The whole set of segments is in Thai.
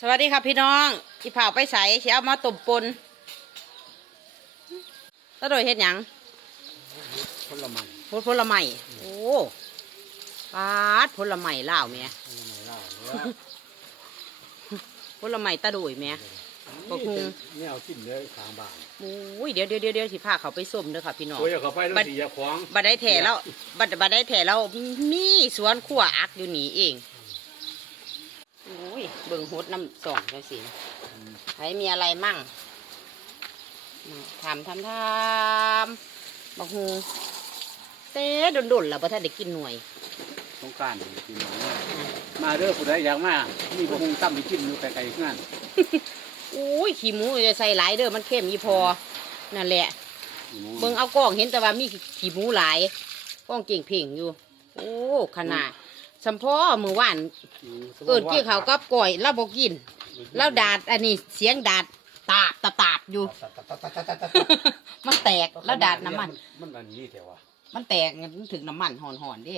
สวัสดีครับพี่น้องที่ผ่าไปใส่เสียเอามาต้มปนตะโดยเฮ็ดหยังผลไม้ผลผลไม้โอ้ปาดผลไม้ลาวแหม่ผลไม้ลาวเนื้อผลไม้ตะโดยแหม่บักฮุงนี่เอากินเลยสามบาทโอ้ยเดี๋ยวเดี๋ยวเดี๋ยวเดี๋ยวสิพาเขาไปส้มเด้อค่ะพี่น้องโอ้ยเขาไปแล้วบัดสียาขวางบัดได้แถแล้วบัดบัดได้แถแล้วมีสวนขั่วอักอยู่นี่เองโอ้ยเบิ่งฮดน้ำสองจังสิใครมีอะไรมั่งมาทำทำทำบักฮูเต้ดนๆแล้วพอท่านได้กินหน่วยสงกรารกินหน่อยนะมาเด้อผู้ใดอยากมามีบะฮุงตั้มไปกินอยู่ไกลๆงานอุ้ยขี้หมูจะใส่หลายเด้อมันเข้มอีพอนั่นแหละหมูเบิ่งเอากล้องเห็นแต่ว่ามีขี้หมูหลายกล้องเก่งเพ่งอยู่ โอ้ขนาด สัมพ่อมือว่านมเอิดกี้เขาวกับก่อยเราบอกกินแล้วดาดอันนี้เสียงดาดตาบตาบตาบอยู่ มันแตกแล้วดาดน้ำมัน มันอันนี้แต่ว่ามันแตกงั้นถึงน้ำมันหอนหอนๆเดิ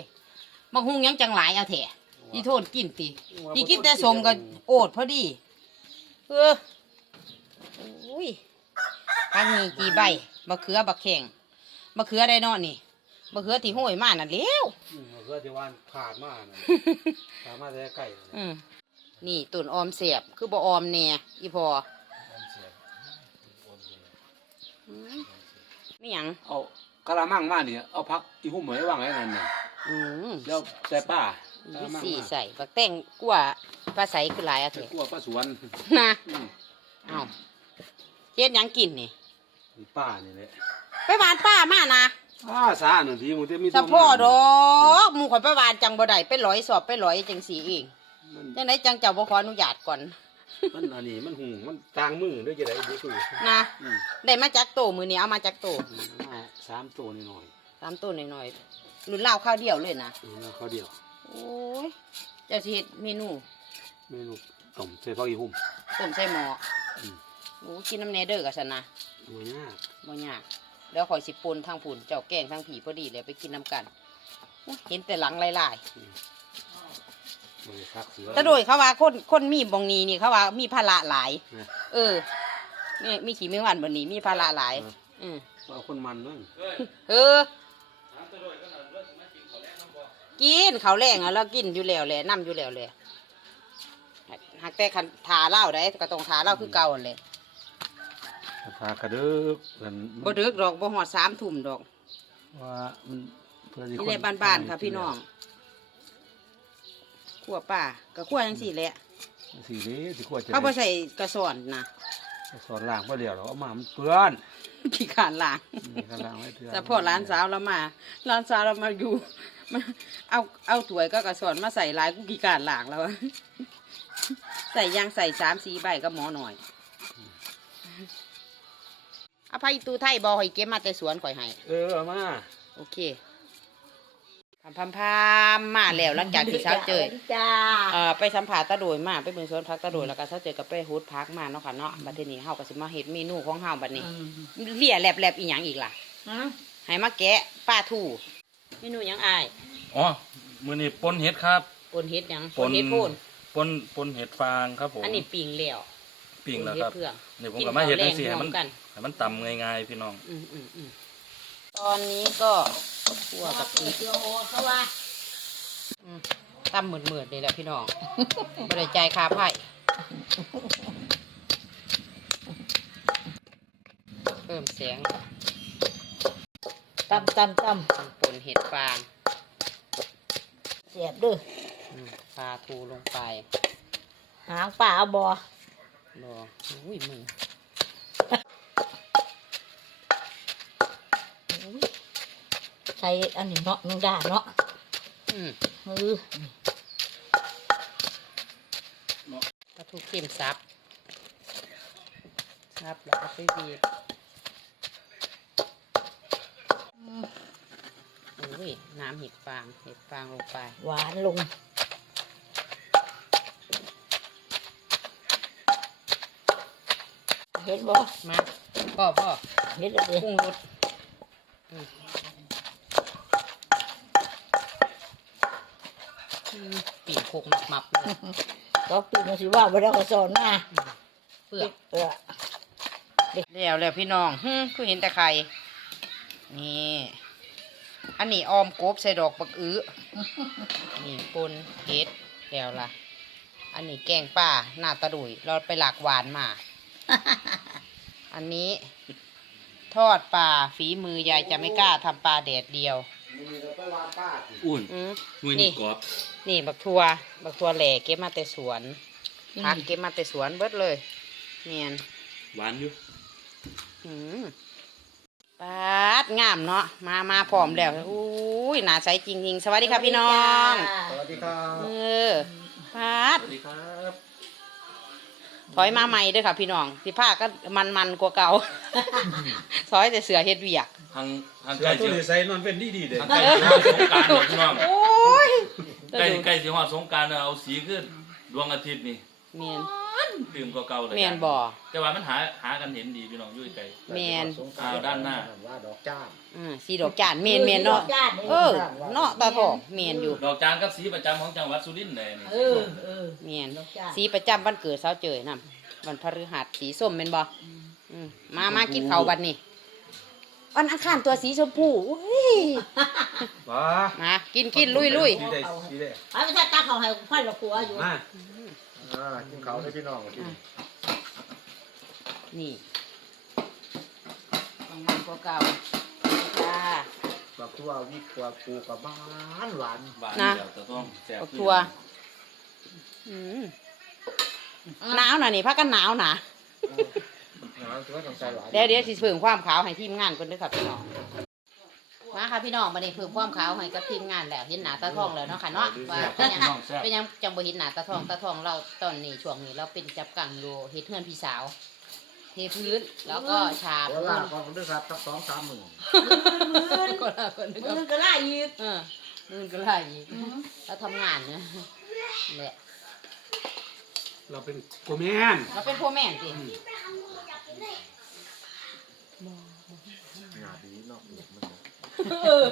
บางหุงยังจังหลายเอาแถะที่โทษกินติที่กินแต่สมกับโอดพอดีเออโอ้ยพังมีกี่ใบมะเขือบักแข็งมะเขือได้เนอนี่ มะเขือที่ห้อยมาน่ะเลี้ยวอืมเพื่อที่ว่าขาดมากนะขาดมาแต่ใกล้เลยอืมนี่ตุ่นออมเสียบคือบ่ออมแน่อีพออืมไม่หยังเอากะละมังมาเนี่ยเอาพักอีหุ่มเหมยว่างไว้นั่นน่ะอืมแล้วใส่ป้าวิสีใส่บักแต่งกว่าปลาใสคือหลายอะใส่เถอะกลัวป้าสวนนะอืมเอาเฮ็ดหยังกินนี่นี่ป้านี่แหละไปหวานป้ามานะ ป้าสาหนึ่งทีมึงจะมีสะพ่อดอกหมูข่อยไปหวานจังบ่ได้ไปร้อยสอบไปร้อยจังสีเองมันจังไดจังเจ้าบ่ขออนุญาตก่อน มันอันนี้มันหุงมันต่างมือด้วยจะได้ดูคือนะอืมได้มาจากโตมือนี้เอามาจากโตมาสามตัวนิดหน่อยตามโตหน่อยๆรุ่นเล่าวข้าวเดียวเลยนะอืมแล้วเขาเดียวโอ้ยเจะสิเฮ็ดเมนู เมนูต้มใส่ผักอีหุ่มต้มใส่หม้ออมโอ้กินน้ำแหนเด้อกับฉันนะหัวยากบ่ยาก แล้วข่อยสิปนทางผุนเจ้าแกงทางผีพอดีเลยไปกินน้ำกันโอ้ยเห็นแต่หลังลายมันพักเสือ ๆแต่โดยเขาว่าคนคนมีบองนี้นี่เขาว่ามีภาระหลาย นะ เออมีมีขี่มีวันบนนี้มีภาระหลาย อืมเอาคนมันด้วยเออ กินเขาวแรงอะแล้วกินอยู่แล้วแหละน้ำอยู่แล้วแหละหากแต่คันทาเหล้าได้ก็ต้องทาเหล้าคือเก่าหั่นแหละ พากระดึกกันบ่ดึกดอกบ่หอดสามทุ่มดอกว่ามันเพื่อที่นี่ในบ้านๆค่ะพี่น้องขั่วป่าก็ขั่วจังสี่แหละสีนี้สิขวดจะเขาบ่ใส่กระสอนนะสอนล่างบ่เดียวหรอกเอามามันเปื้อนขี้ขานล้างนี่ข้างล่างไว้เปื้อนแต่พ่อร้านสาวเรามาร้านสาวเรามาอยู่มาเอาเอาถ้วยก็กระสอนมาใส่ลายกูขี้ขานล้างแล้วใส่ยางใส่สามสี่ใบก็หมอหน่อย อภัยตูไทยบอให้เก็บมาแต่สวนข่อยให้เออเอามา โอเคพามพามพามมาแล้วหลังจากที่สาวเจอจ้าเอ่อไปสัมผัสตะโดยมาไปเบิ่งสวนพักตะโดยแล้วก็เสาเจอกับไปฮูดพักมาเนาะค่ะเนาะบัดทีนี้เฮาก็สิมาเฮ็ดเมนูของเฮาบัดนี้เลี่ยแลบๆอีหยังอีกล่ะฮะให้มาแกะป้าทูเมนูหยังอายอ๋อมือนี้ปนเห็ดครับปนเฮ็ดหยังปปนนเฮ็ดโพนปนปนเห็ดฟางครับผมอันนี้ปิงแล้ว ปิ้งแล้วปนครับเฮ็ดเพื่องนี่ผมกินก็มาเห็ดข้าวจังซี่แรงให้มันพร้อมกันให้มันต่ำง่ายๆพี่น้องอืมอืมอืมตอนนี้ก็คั่วกับพริกเดี๋ยวเขาว่าอืมตำเหมือนๆนี่แหละพี่น้องบ่ได้จ่ายค่าไผ่เพิ่มเสียงตำตำตปนเห็ดฟางำเสียบเด้วยอืมปลาทูลงไป หางป่าเอาบอ รออุ้ยมืออุ๊ยใส่อันนี้เนาะนุ่งด่าเนาะอืมเออปลาทูเค็มซับซับแล้วก็ไปบีบอุ้ยน้ำเห็ดฟาง เห็ดฟางลงไป หวานลง เห็นบ่มาพ่อพ่อเห็นแล้วเด้ปรุงรสอืมอืมปีกโคกมับๆเลยก็ตื่นมาสิว่าบ่ได้ก็สอนมาเปลือกเปลือกแล้วแล้วพี่น้องฮึคือเห็นแต่ไข่นี่อันนี้ออมกบใส่ดอกบักอื้อนี่ปนเฮ็ดแล้วล่ะ อันนี้แกงป่าหน้าตาดุยเราไปหลากหวานมา อันนี้ทอดปลาฝีมือยายจะไม่กล้าทำปลาแดดเดียวอุ่นอืมมือนี่ นี่กรอบนี่บักทัวบักทัวแหล่เก็บมาแต่สวนพักเก็บมาแต่สวนเบิดเลยเนียนหวานอยู่อืมปาดงามเนาะมามาพร้อมแล้วอุ้ยหนาใสจริงๆ สวัสดีครับพี่น้อง สวัสดีครัเอบอปาดสวัสดีครับ ถอยมาใหม่เด้วยค่ะ พี่น้องสิผ้าก็มันมันๆกว่าเก่า ถอยแต่เสือเฮ็ดเวียก ทางทางเสืใกอล้ตัวสินี้ใส่นอนเป็นดีดีเด้ทางใกล้สิฮอดสงกรารเนาะพี่น้องโอ้ยใกล้ใกล้สิฮอดสงกรารเอาสีขึ้นดวงอาทิตย์นี่ เมียน ตื่มกว่าเก่าเลยเมียนบ่แต่ว่ามันหาหากันเห็นดีพี่น้องอยู่ไกล แม่นอ้าวด้านหน้า ว่าดอกจ้ามอืมสีดอกจานเมียนเมียนเนาะเออเนาะตาทองเมียนอยู่ดอกจานกับสีประจำของจังหวัดสุรินทร์เลยนี่เออเออเมียนดอกจ้าสีประจำวันเกิดเสาวเจยนำวันพฤหัสสีส้มเป็นบ่อืมมามากินข้าวบัดนี้วันอังคารตัวสีชมพูอุ้ยว้ามากินกินลุยลุยสีได้สีได้ไอ้ไม่ใช่ตาเขาให้พันละปัวอยู่มา อ่ากินเขาได้พี่น้องกินนี่ต้องมันกว่าเก่าจ้าบักตัววิกกว่าปูกับบ้านหวานหวานนะเดียวแต่ต้องแซ่บบักทัวอืมหนาวน่ะนี่พักกันหนาวนะน้ำตัวต้องใส่หวานเดี๋ยวเดี๋ยวสิเพิ่มความขาวให้ทีมงานคนด้วยค่ะพี่น้อง มาค่ะพี่น้องบัดนี้เพิ่มความขาวให้กับทีมงานแล้วเห็นหน้าตาทองแล้วเนาะค่ะเนาะว่าเป็นหยังพี่น้องแซ่บเป็นหยังจังบ่เห็นหน้าตาทองตาทองเราตอนนี้ช่วงนี้เราเป็นจับกังอยู่เฮ็ดเฮือนพี่สาว เทพื้นแล้วก็ฉาบเวพื้ลานขอบคุณด้วยครับสักสองสามหมื่นคนละคนนึงมึงก็ไล่อีกเออนู่นก็ไล่อีกแล้วทำงานนะแหละเราเป็นโกแมนเราเป็นพ่อแม่สิงาดีเนาะ มันเออ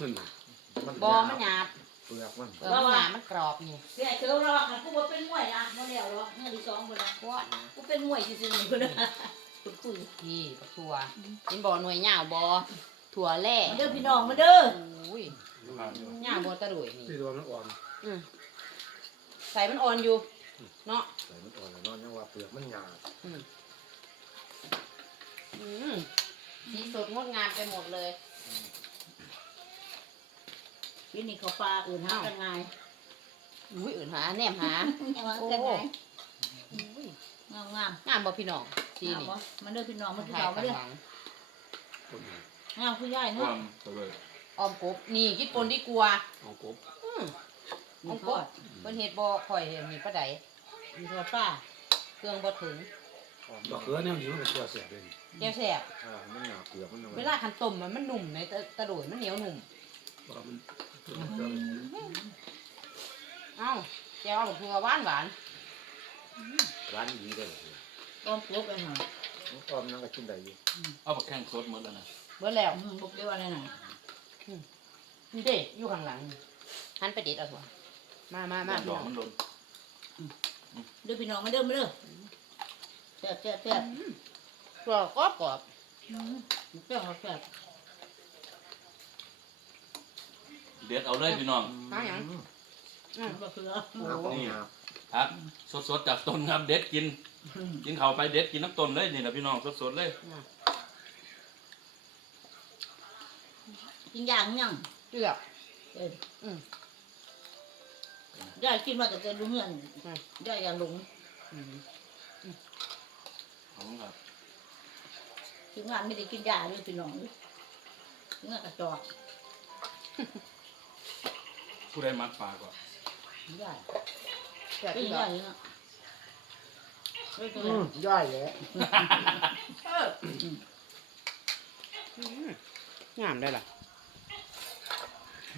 มันมันบอมันหยาบเปลือกมันเออมันหยาบมันกรอบนี่เสียเธอรอค่ะกูว่าเป็นมวยนะมาแล้วหรอเมื่อที่สองคนละพวกนะกูเป็นมวยจริงๆคนละคุณคุยนี่ปักถั่วกินบ่อหน่วยหญ้าบ่ถั่วแร่มาเด้อพี่น้องมาเด้ออุ้ยหญ้าบ่ตะดุยนี่ที่ตัวมันอ่อนอืมใส่มันอ่อนอยู่เนาะใส่มันอ่อนแล้วเนาะยังว่าเปลือกมันหยาบอืมอืม สีสดงดงามไปหมดเลยพี่นี่เขาปลาอื่นหากันไงอุ้ยอื่นหาแนมหายังว่ากันไงอุ้ยงามงามงามบ่พี่น้องสีงามนี่บ่มาเด้อพี่น้องมากินถ่ายข้าวมาข้างเด้อหลังงามคุณยายคเนาะวามเสวยออมกบนี่กินปนดีกว่าเอากบอืมอมีอมทกอบดเพิ่นเฮ็ดบ่ค่อยเห็นมีปลาใดมีทอดปลาเครื่องบ่ถึง ดอกเขือเนี่ยมันมันเป็นตัวเสียเป็นแก้วแซ่บอ่ามันหนาเปลือกมันเวลาคันต้มมันมันนุ่มในตะตะโดยมันเหนียวนุ่มมันเอ้าแก้วเอาบักเขือหวานหวานร้านดีเลยต้มปุ๊บไปหน่อยอ้อมนั่งก็กินได้อยู่เอาบักแข้งสดหมดแล้วนะเบิดแล้วอืมปุ๊บเรียกว่าอะไรหน่อยนี่เด้อยู่ข้างหลังหันไปเด็ดเอาถั่วมามามาดพี่อกน้องมันหล่นเด้อพี่น้องมาเด้อมาเด้อแซ่บแซ่บแซ่บกรอบกรอบกรอบอืมแซ่บแซ่บเด็ดเอาเลยพี่น้องหาหยังอืมอืมก็คือหนาของหนาครับสดๆจากต้นครับเด็ดกิน กินเขาวไปเด็ดกินน้ำต้นเลยนี่แหละพี่น้องสดๆเลยกินย่างยังเกลือเอออืมยายกินมาแต่จะดูเงินอืมยายอย่าหลงอืม ขอบคุณครับถึงงานไม่ได้กินยาเลยพี่น้องเลยถึงงานกระจอกผู้ได้มักปลาก่อนยายเกลือกิกินนยาเนาะเนาะเฮ้ยอืมย่อยแหละเอออืมงามได้ล่ะ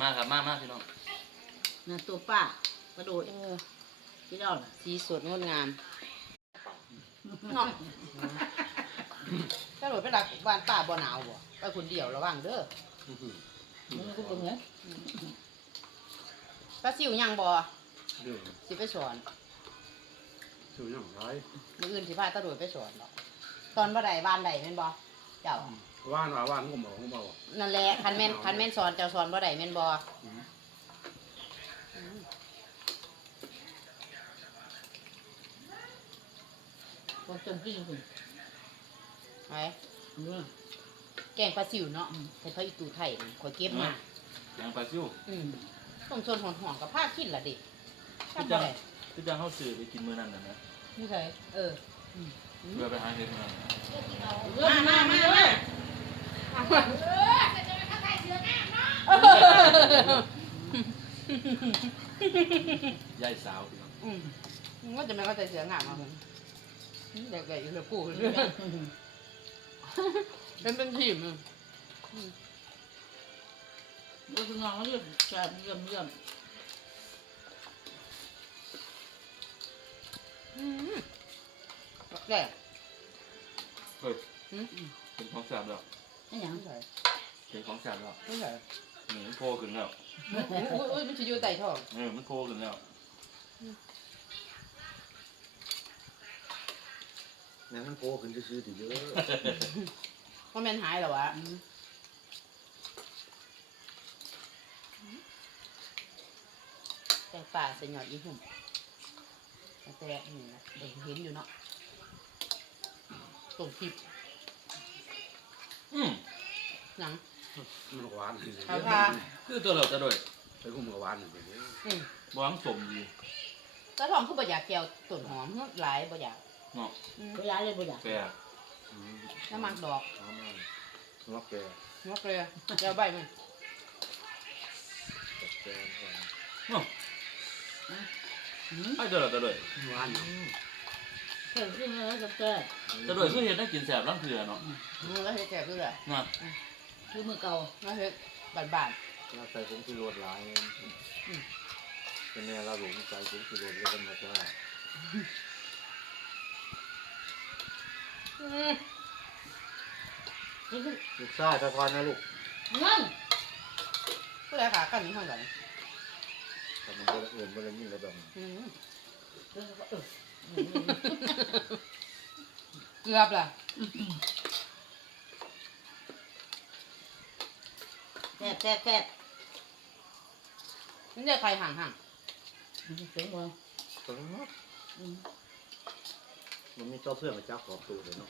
มาครับมามาพี่น้องนั่นตัวป้ากระโดดเออกินเอาน่ะสีสดงดงาม เนาะถ้าหนูไปดักบ้านป้าบ่หนาวบ่ไปคนเดียวระวังเด้อมึงกูเป็นไงปลาซิวยังบ่เด้อสิไปสอนซื้อหยังหลายมื้ออื่นสิพาตาโดยไปสอนดอกตอนบ่ได้บ้านใดแม่นบ่เจ้าว่านว่าว่านก็บ่ก็บ่นั่นแหละคันแม่นคันแม่นสอนเจ้าสอนบ่ได้แม่นบ่อืม คนจนพี่คุณไปเออแกงปลาซิวเนาะใส่พระอีตูไทยนี่ข่อยเก็บมายังปลาซิวอืมต้มชนหอนๆกับผ้าคิดล่ะดิพี่ทำจับ่งได้พี่จังเข้าสื่อไปกินมื้อนั้นน่ะนะนี่เคยเออเพื่อไปหาเห็ดมื้อนั้นมามามามายายสาวพี่น้องอืมมึงว่าจะไม่เข้าใจเสืองามมาผม เด็กๆอยู่เลยปู่เรื่อยเป็นเป็นทีมอืมเราคืององเรื่องแซ่บเยี่ยมเยี่ยมอืมแก่เฮ้ยอืมเป็นของแซ่บแล้วนี่ยังไม่ใช่เป็นของแซ่บแล้วไม่ใช่นี่มันโผล่ขึ้นแล้วอุ้ยอุ้ยมันจะอยู่ใต้ท้องเออมันโผล่ขึ้นแล้ว งั้นมันโผล่ขึ้นซื้อๆถึงเยอะว่าแมันหายเหรอวะแต่ป่าใส่หยอดยี่หุ่มแต่นี่นะเด็กเห็นอยู่เนาะตรงคลิปอืมหนัง มันก็หวานเอาค่ะ คือตัวเราจะโดยไปกุ้มก็หวานอยู่เด้ออืมบางสมดีตาทองคือบ่อยากแก้วต้นหอมหลายบ่อยาก เนาะอืมก็ย้ายเลยบ่อยากแปลกอืมน้ำมันดอกเอามาล็อกแกงอกเลยเดี๋ยวใบมันแกก่อนเนาะไอ้ตัวเราจะโดยหวานอยู่เพิ่มขึ้นแล้วจะแก่จะโดยคือเห็ดได้กินแซ่บร่างเถื่อเนาะอืมแล้วเฮ็ดแก่คืออะไรนะคือมือเก่าแล้วเฮ็ดบานเราใส่ผงชูรสหลายเป็นแนวเราหลงใส่ผงชูรสแล้วก็มาจ้า ๆอืม นี่คือลูกชายตะทอนนะลูกนั่นผู้ใดขากันนี่ห้องกันแต่มันก็เอื่นมันเลยยิ่งระดมอืมเออเออเกือบล่ะแซ่บแซ่บแซ่บมันจะใครห่างห่างเสียงบ่ตรงนั้นมั นมีเจ้าเพื่อนมาจับขอบตัวเลยเนาะ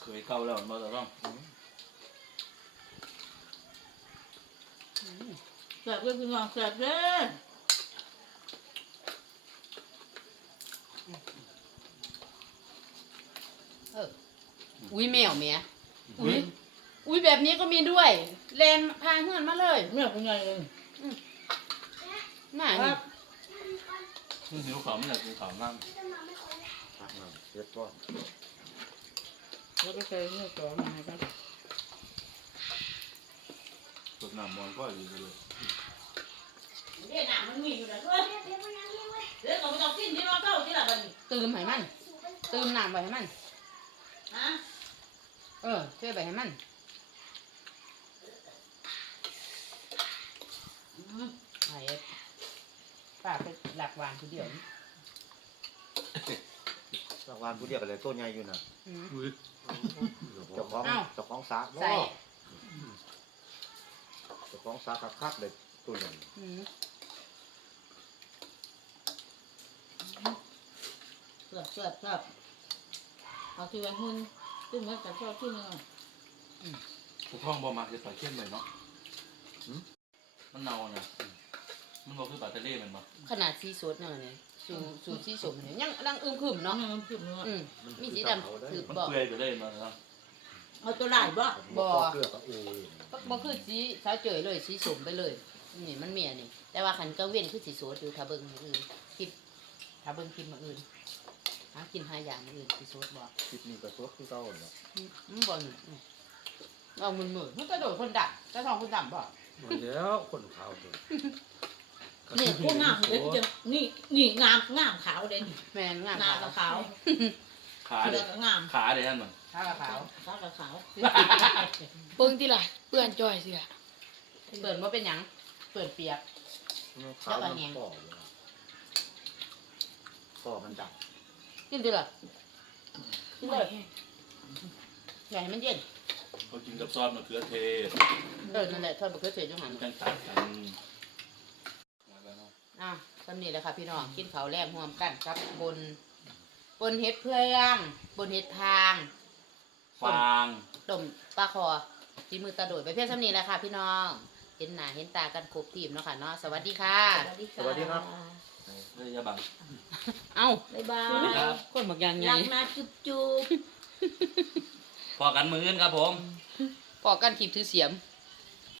เคยเก่าแล้วมาแต่ต้องแซ่บก็คืององแซ่บเด้อเอออุ้ยแมวเมียอุ้ยอุ้ยแบบนี้ก็มีด้วยเลนพาเฮือนมาเลยเมื่อคุณยายเลย น่า ค นี่ รับ คือหิวขาวไม่อยากกินขาวนั่งพักน้ำเช็ดก้อนแล้วก็ใส่เนื้อต่อมาให้กันสดน้ำมอนก็อยู่เลยเดี๋ยวหนังมันมีอยู่นะด้วยเดี๋ยวก็ไม่ต้องกินที่รอเก้าที่ละบัดนี้ตื่มให้มันตื่มน้ำไปให้มันนะเออช่วยไปให้มัน อืม ไอ้ป้าไป หลักวางทีเดียวนี่รางวัลผู้เดียวกันเลยต้นใหญ่อยู่นะอืม อุ้ยเจ้าของอ้าว เจ้าของสาใส่เจ้าของสาคักๆเลยตัวใหญ่อืมแซ่บแซ่บแซ่บเอาที่ไว้หุ่นขึ้นมาจากชอบขึ้นมาผู้ท้องบ่มักจะใส่เข้มเลยเนาะมันเน่านะ มันบ่คือปลาทะเลแมันบ่ขนาดสีสดเนาะเนี่ยสูสูสีสมเนี่ยยังดังอึมครึมเนาะเนาะมันขึ้นมาอืมมีสีดำถือมันบอกเปื่อยไปเลยมาแล้วเอาตัวไหนบ่บ่เกลือกับโอ้ยบ่คือสีสาวเจยเลยสีสมไปเลยนี่มันเมียนี่ แต่ว่าขันก็เว้นคือสีสดอยู่ถ้าเบิ่งมื้ออื่นคลิปถ้าเบิ่งคลิปมื้ออื่นหากินหาอย่างมื้ออื่นสีสดบ่คลิปนี้ก็สดที่เก่าเนาะอืมมันบ่นี่อืมเอามือมือมันกระโดดคนดำกระทองคนดำบ่มาแล้วคนขาวตั วนี่พวกงามเลยจะนี่นี่งามงามขาวเลยนี่แม่นงามงามขาวกับขาวขาเลืเด็อดกงามขาเด็ดนั่นมันขาวกับขาวขาวกับขาวเบิ่งที่ล่ะเปื่อนจ่อยเสือเปิดว่าเป็นหยังตัวปื่อนเปียก ขาวแล้วก็มันแหงปอกเลยปอกมันดับกินดีเหรอกินเลยอย่าให้มันเย็นเขากินกับซอสมะเขือเทศเออนั่นแหละทอดมะเขือเทศจังหันมันจังตัดกัน อะตอนนี้แหละค่ะพี่น้องกินข้าวแรกรวมกันกับบน บนเห็ดเพื่องบนเห็ดพางฟางต้มปลาคอที่มือตาโดดไปเพียงสำนีแหล้วค่ะพี่น้องเห็นหน้าเห็นตากันครบทีมเนาะค่ะเนาะสวัสดีค่ะ สวัสดีสวัสดีครับเลยอยาบัง เอ้าบ๊ายบาสวัสดีย ครับ คนบอกยังไงรักนะจุ๊บจุ๊บ พอกันมืออื่นครับผมพอกันขีบถือเสียมส